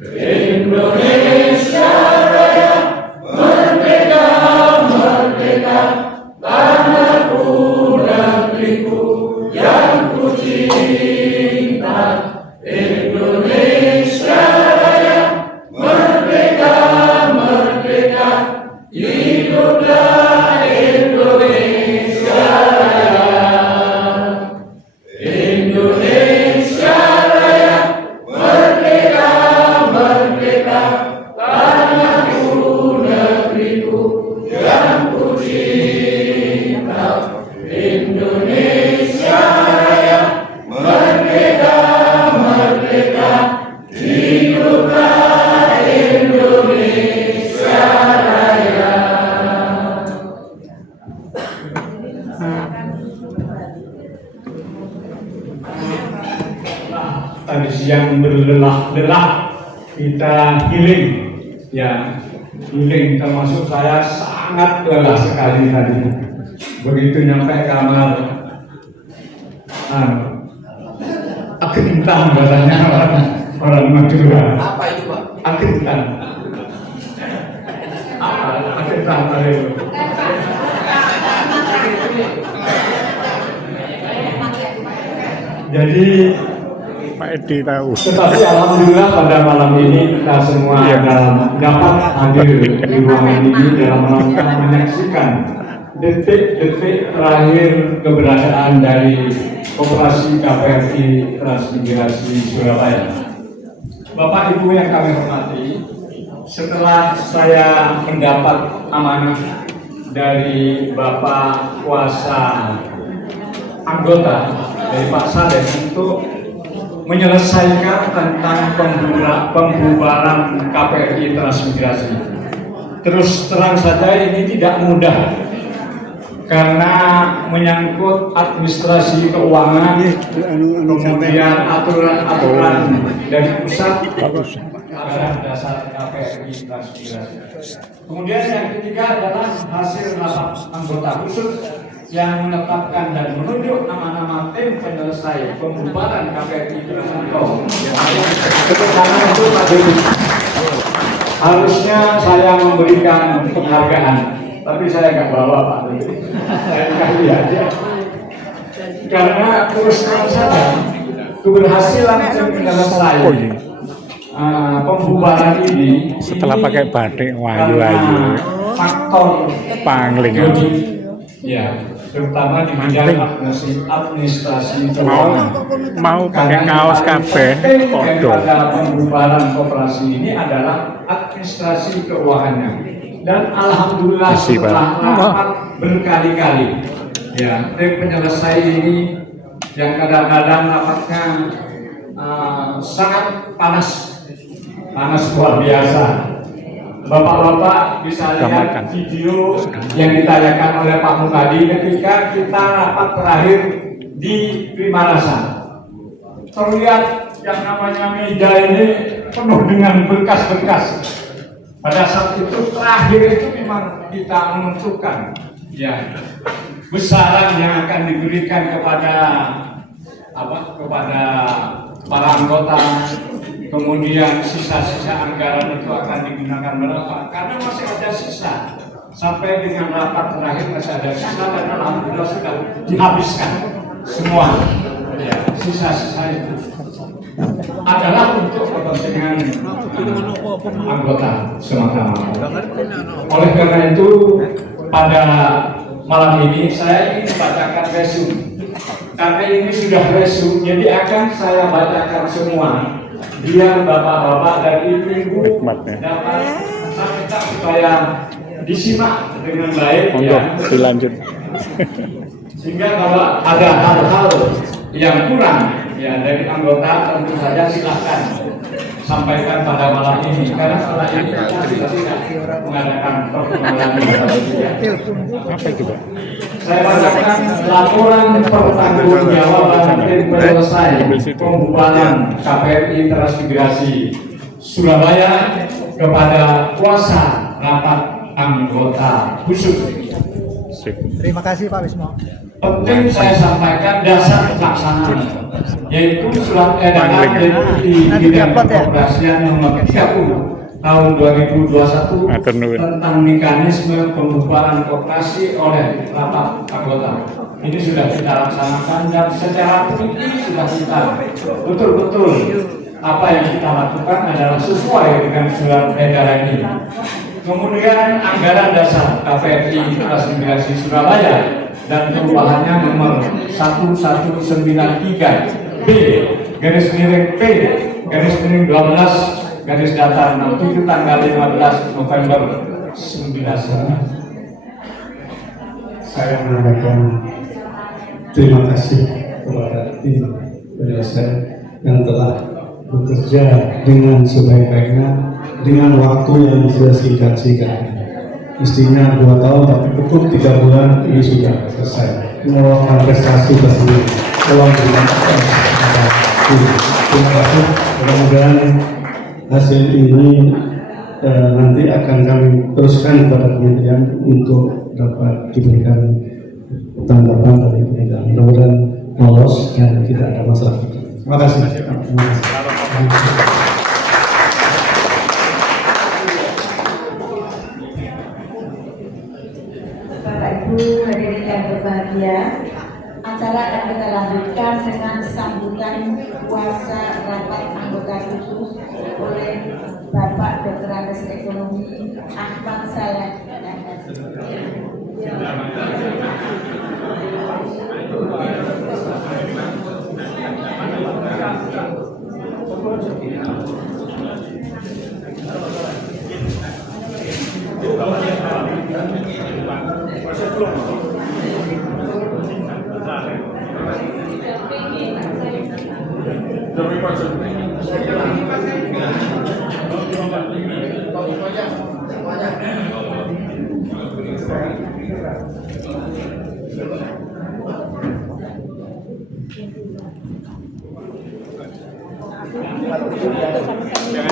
Indonesia Raya, merdeka, merdeka, tanahku negeriku yang ku cinta. Indonesia Raya, merdeka, merdeka, hiduplah Indonesia Raya. Indonesia Raya, merdeka, merdeka, tanahku negeriku yang ku cinta. Indonesia Raya, merdeka, merdeka, hiduplah Indonesia Raya. Tadi siang berlelah-lelah kita healing, ya healing, termasuk saya sangat lelah sekali tadi. Begitu nyampe kamar, akintang katanya orang Madura. Apa itu, Pak? Akintang. Akintang tadi. Jadi Pak Edi tahu. tetapi alhamdulillah pada malam ini kita semua dapat hadir di ruangan ini dalam rangka menyaksikan detik-detik terakhir keberadaan dari operasi KPRI Transmigrasi Surabaya. Bapak Ibu yang kami hormati, setelah saya mendapat amanah dari Bapak kuasa anggota dari Pak Saleh untuk menyelesaikan tentang pembubaran KPRI Transmigrasi. Terus terang saja ini tidak mudah karena menyangkut administrasi keuangan, kemudian aturan-aturan dari pusat adalah dasar KPRI Transmigrasi. Kemudian yang ketiga adalah hasil rapat anggota khusus yang menetapkan dan menunjuk nama-nama tim penyelesai pembubaran KPRI Transmigrasi. Karena itu Pak Dedi, harusnya saya memberikan penghargaan, tapi saya nggak bawa Pak Dedi. Saya kasih aja. Karena terus terang saja keberhasilan tim penyelesai pembubaran ini Setelah pakai batik wayu-wayu, faktor pangling. ya, terutama di bidang administrasi Mau pakai kaos kabeh podo. pada pembubaran koperasi ini adalah administrasi keuangannya, dan alhamdulillah setelah rapat berkali-kali, ya tim penyelesai ini yang kadang-kadang rapatnya sangat panas luar biasa. Bapak-bapak bisa lihat video yang ditayangkan oleh Pak Mukadi ketika kita rapat terakhir di Prima Rasa. Terlihat yang namanya meja ini penuh dengan berkas-berkas. Pada saat itu terakhir itu memang kita menentukan ya besaran yang akan diberikan kepada para anggota. Kemudian sisa-sisa anggaran itu akan digunakan berapa? Karena masih ada sisa. Sampai dengan rapat terakhir masih ada sisa dan alhamdulillah sudah dihabiskan semua. Ya, sisa-sisa itu adalah untuk kepentingan anggota semata-mata. Oleh karena itu pada malam ini saya ingin membacakan resume. Karena ini sudah resume, jadi akan saya bacakan semua. Biar bapak-bapak dan ibu-ibu dapat supaya disimak dengan baik, ya. Dilanjut. Sehingga kalau ada hal-hal yang kurang ya dari anggota, tentu saja silahkan sampaikan pada malam ini, karena setelah ini kita tidak mengadakan pertemuan ya. Apa itu, Pak? Saya bacakan laporan pertanggungjawaban tim penyelesai pembubaran KPRI Transmigrasi Surabaya kepada kuasa rapat anggota khusus. Sip. Terima kasih Pak Wismo. penting saya sampaikan dasar pelaksanaan, yaitu surat edaran Deputi Bidang Keoperasian nomor 30 tahun 2021 tentang mekanisme pembubaran koperasi oleh rapat anggota. Ini sudah kita laksanakan dan secara teliti sudah kita betul-betul apa yang kita lakukan adalah sesuai dengan surat edaran ini. Kemudian anggaran dasar KPRI Transmigrasi Surabaya dan perubahannya nomor 1193 B garis miring P garis miring 12 garis datar 67 tanggal 15 November 19. Saya menyampaikan terima kasih kepada tim penyelesaian yang telah bekerja dengan sebaik-baiknya dengan waktu yang sudah singkat-singkat. Mestinya 2 tahun, tapi cukup 3 bulan ini sudah selesai. Melakukan prestasi tersebut. Tolong terima kasih. Terima kasih. Mudah-mudahan hasil ini nanti akan kami teruskan kepada kementerian untuk dapat diberikan tanggapan dari kementerian. Mudah-mudahan lolos dan tidak ada masalah. Terima kasih. Terima kasih. Bapak Ibu hadirin yang berbahagia, acara akan kita lanjutkan dengan sambutan kuasa rapat anggota khusus oleh Bapak Dr. Andes Ekonomi Ahmad Saleh.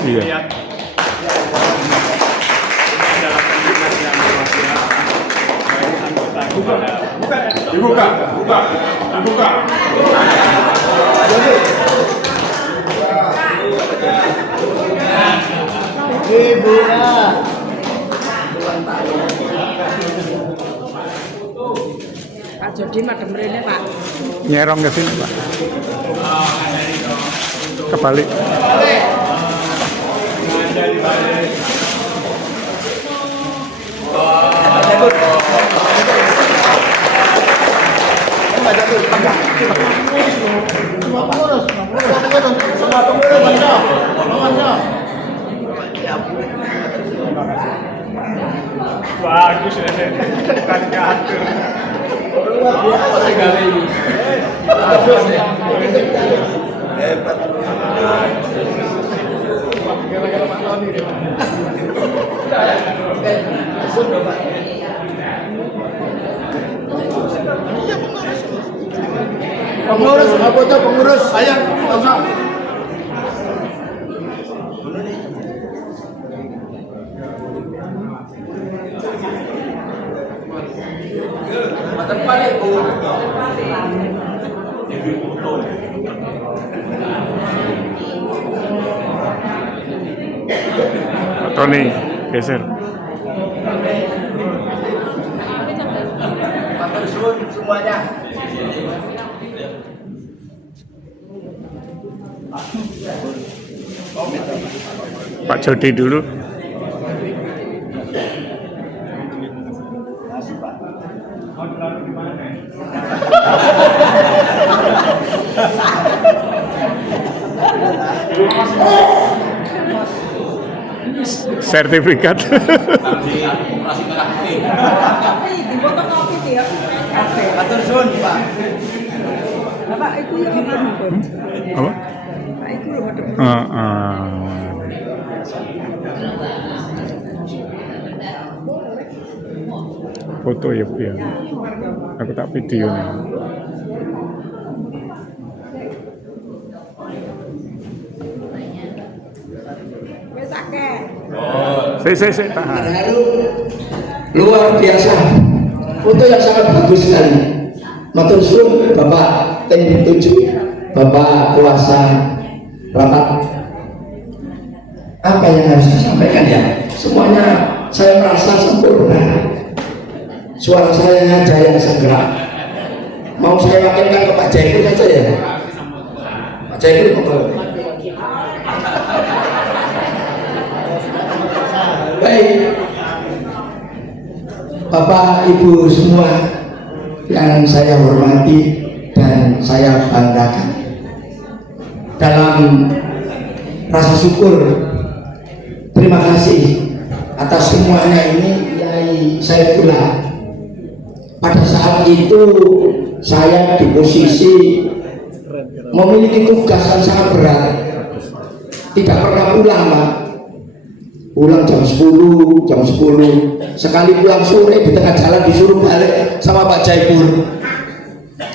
Iya. Dibuka. Pak Jody madem rene Pak. Nyerong ke sini, Pak. Kebalik. Bagus ya, kan katur. Luar biasa sekali ini. Bagus ya. Hebat. Gara-gara Pak Tony. Pengurus, anggota pengurus, sayang, sama. Pak Tony, geser. Semuanya. Pak Jody dulu. Sertifikat. Atur suwun, Pak. Bapak itu yang mana? Apa? Pak itu yang madem. Foto ya, Bu ya. Aku tak video nih. Wis akeh. Saya tahan. Terharu luar biasa. Foto yang sangat bagus sekali. Matur suwun Bapak tim 7, Bapak kuasa rapat. Apa yang harus disampaikan ya? Semuanya saya merasa sempurna. Suara saya aja yang segera. Mau saya wakilkan ke Pak Jaipur saja ya? Pak Jaipur kok. Baik, Bapak Ibu semua yang saya hormati dan saya banggakan, dalam rasa syukur terima kasih atas semuanya ini Yai Saifullah. Pada saat itu saya di posisi memiliki tugas yang sangat berat, tidak pernah pulang Pak. Pulang jam 10, sekali pulang sore di tengah jalan disuruh balik sama Pak Jaipur,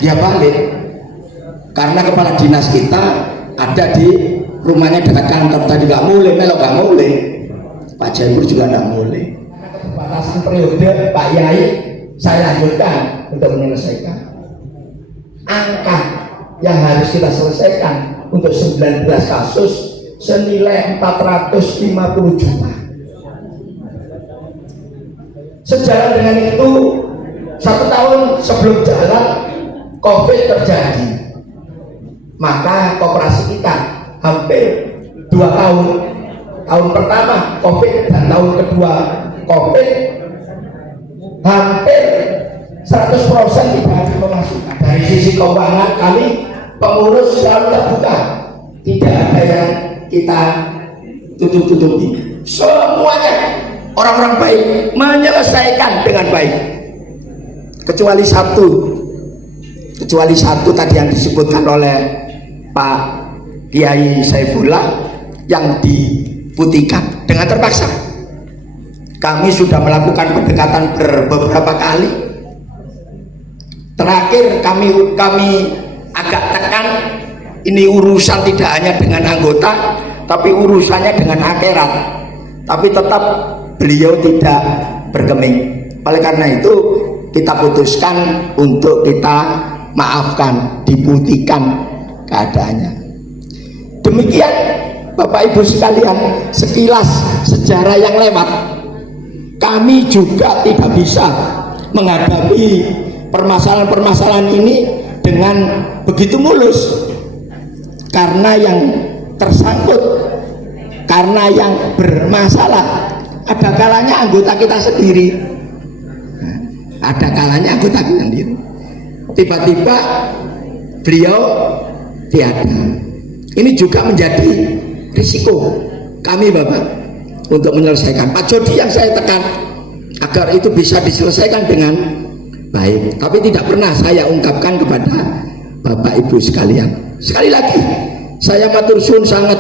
ya balik karena kepala dinas kita ada di rumahnya dekat kantor. Tadi nggak boleh, melok nggak boleh, Pak Jaipur juga nggak boleh. Batasan periode Pak Yai saya lanjutkan untuk menyelesaikan angka yang harus kita selesaikan untuk 19 kasus senilai 450 juta. Sejalan dengan itu, 1 tahun sebelum jalan COVID terjadi, maka koperasi kita hampir 2 tahun. Tahun pertama COVID dan tahun kedua COVID, hampir 100% tidak ada pemasukan. Dari sisi keuangan kami pengurus selalu terbuka, tidak ada yang kita tutup-tutupi. Semuanya orang-orang baik menyelesaikan dengan baik, kecuali satu tadi yang disebutkan oleh Pak Kiai Saifullah yang diputihkan dengan terpaksa. Kami sudah melakukan pendekatan beberapa kali. Terakhir kami agak tekan, ini urusan tidak hanya dengan anggota tapi urusannya dengan akhirat, tapi tetap beliau tidak bergeming. Oleh karena itu kita putuskan untuk kita maafkan, diputihkan keadaannya. Demikian Bapak Ibu sekalian, sekilas sejarah yang lewat. Kami juga tidak bisa menghadapi permasalahan-permasalahan ini dengan begitu mulus, karena yang tersangkut, karena yang bermasalah ada kalanya anggota kita sendiri, tiba-tiba beliau tiada. Ini juga menjadi risiko kami Bapak untuk menyelesaikan. Pak Jody yang saya tekan agar itu bisa diselesaikan dengan baik, tapi tidak pernah saya ungkapkan kepada Bapak Ibu sekalian. Sekali lagi saya matur suwun sangat,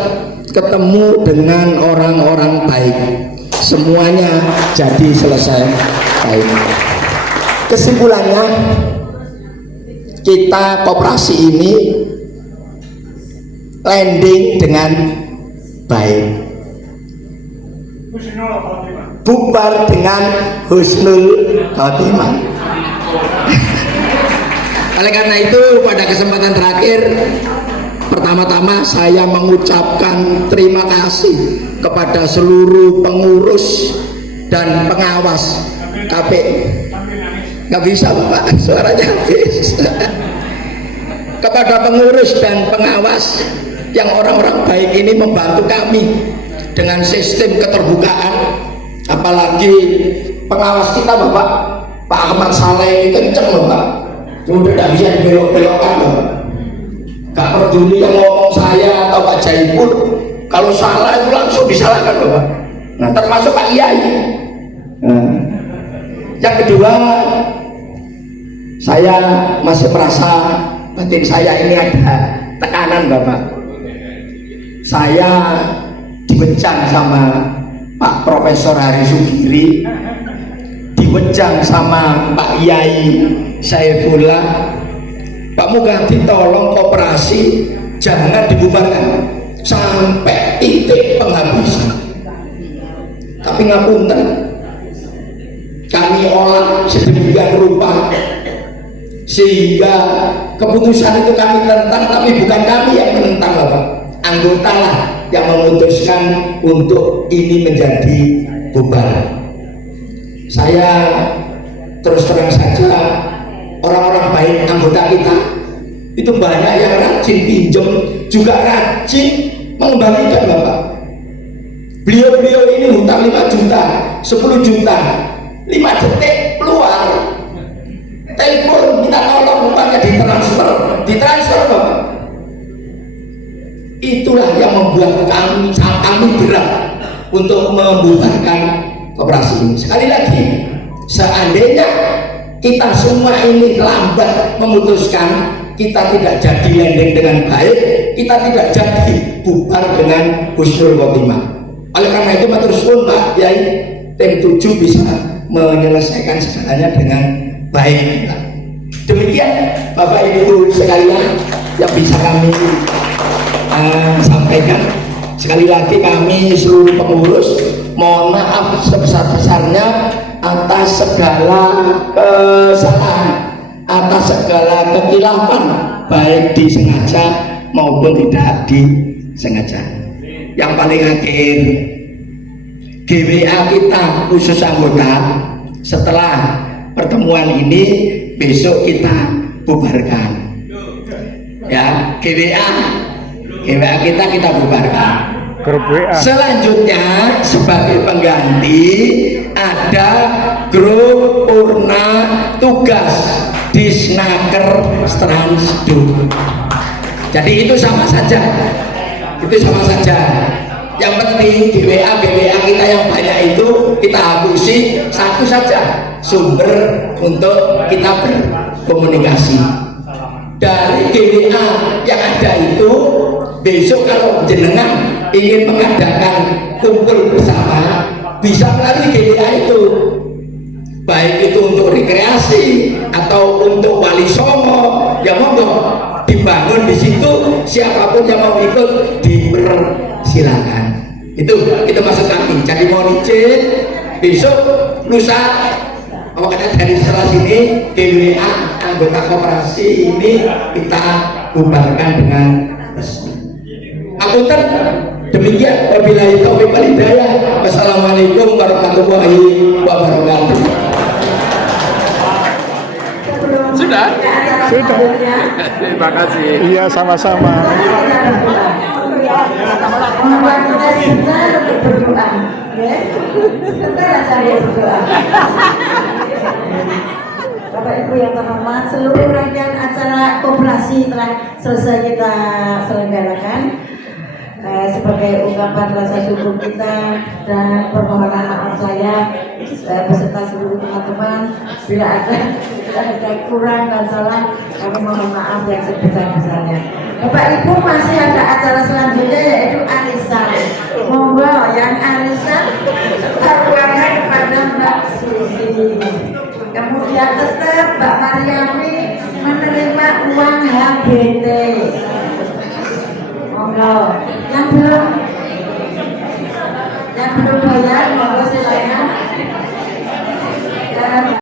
ketemu dengan orang-orang baik, semuanya jadi selesai baik. Kesimpulannya, kita koperasi ini landing dengan baik, bubar dengan husnul khotimah. Oleh karena itu pada kesempatan terakhir, pertama-tama saya mengucapkan terima kasih kepada seluruh pengurus dan pengawas KPU. Nggak bisa Bapak, suaranya habis. Kepada pengurus dan pengawas yang orang-orang baik ini membantu kami dengan sistem keterbukaan. Apalagi pengawas kita Bapak, Pak Ahmad Saleh ini kenceng loh Pak, udah tidak bisa dibelok-belokkan loh. Gak peduli yang ngomong saya atau Pak Jaipur, kalau salah itu langsung disalahkan loh Pak. Nah termasuk Pak Kiai. Yang kedua, saya masih merasa batin saya ini ada tekanan Bapak. Saya diwejang sama Pak Profesor Hari Sugiri, diwejang sama Pak Yai Saifullah. Pak Muganti tolong koperasi jangan dibubarkan sampai titik penghabisan. Tapi ngapunten, kami olah sedemikian rupa sehingga keputusan itu kami tentang, tapi bukan kami yang menentang Bapak, anggota lah yang memutuskan untuk ini menjadi bubar. Saya terus terang saja, orang-orang baik anggota kita itu banyak yang rajin pinjam, juga rajin mengembalikan Bapak. Beliau-beliau ini hutang 5 juta, 10 juta, 5 detik keluar, telepon minta tolong uangnya ditransfer Bapak. Itulah yang membuat kami berat untuk membubarkan koperasi ini. Sekali lagi, seandainya kita semua ini lambat memutuskan, kita tidak jadi landing dengan baik, kita tidak jadi bubar dengan husnul khotimah. Oleh karena itu matur suwun Pak Yai, tim 7 bisa menyelesaikan segalanya dengan baik. Demikian Bapak Ibu sekalian yang bisa kami sampaikan. Sekali lagi kami seluruh pengurus mohon maaf sebesar-besarnya atas segala kesalahan, atas segala kekilafan, baik disengaja maupun tidak disengaja. Yang paling akhir, GWA kita khusus anggota setelah pertemuan ini besok kita bubarkan ya. GWA kita bubarkan. Grup WA. Selanjutnya sebagai pengganti ada grup Purna Tugas Disnaker Stransduk. Jadi itu sama saja. Yang penting GWA kita yang banyak itu kita hapusi satu saja, sumber untuk kita berkomunikasi. Dari GWA yang ada itu, besok kalau jenengan ingin mengadakan kumpul bersama, bisa melalui GWA itu, baik itu untuk rekreasi atau untuk wali songo, ya monggo dibangun di situ, siapapun yang mau ikut dipersilakan. Itu maksud kami. Jadi mohon izin, besok lusa pokoknya dari setelah sini GWA anggota koperasi ini kita bubarkan dengan resmi. Apunten, demikian wabillahi taufiq wal hidayah. Wassalamualaikum warahmatullahi wabarakatuh. Sudah? Sudah. Terima kasih. Iya, sama-sama. Mohon kita sebentar untuk berdoa, ya. Sebentar saya berdoa. Bapak Ibu yang terhormat, seluruh rangkaian acara koperasi telah selesai kita selenggarakan. Sebagai ungkapan rasa syukur kita dan permohonan maaf saya beserta seluruh teman-teman, bila ada kurang dan salah, kami mohon maaf yang sebesar-besarnya. Bapak Ibu, masih ada acara selanjutnya yaitu arisan. Monggo yang arisan terbuangkan kepada Mbak Susi. Kemudian tetap Mbak Mariami menerima uang HBT. Monggo. Yang belum bayar, monggo silakan.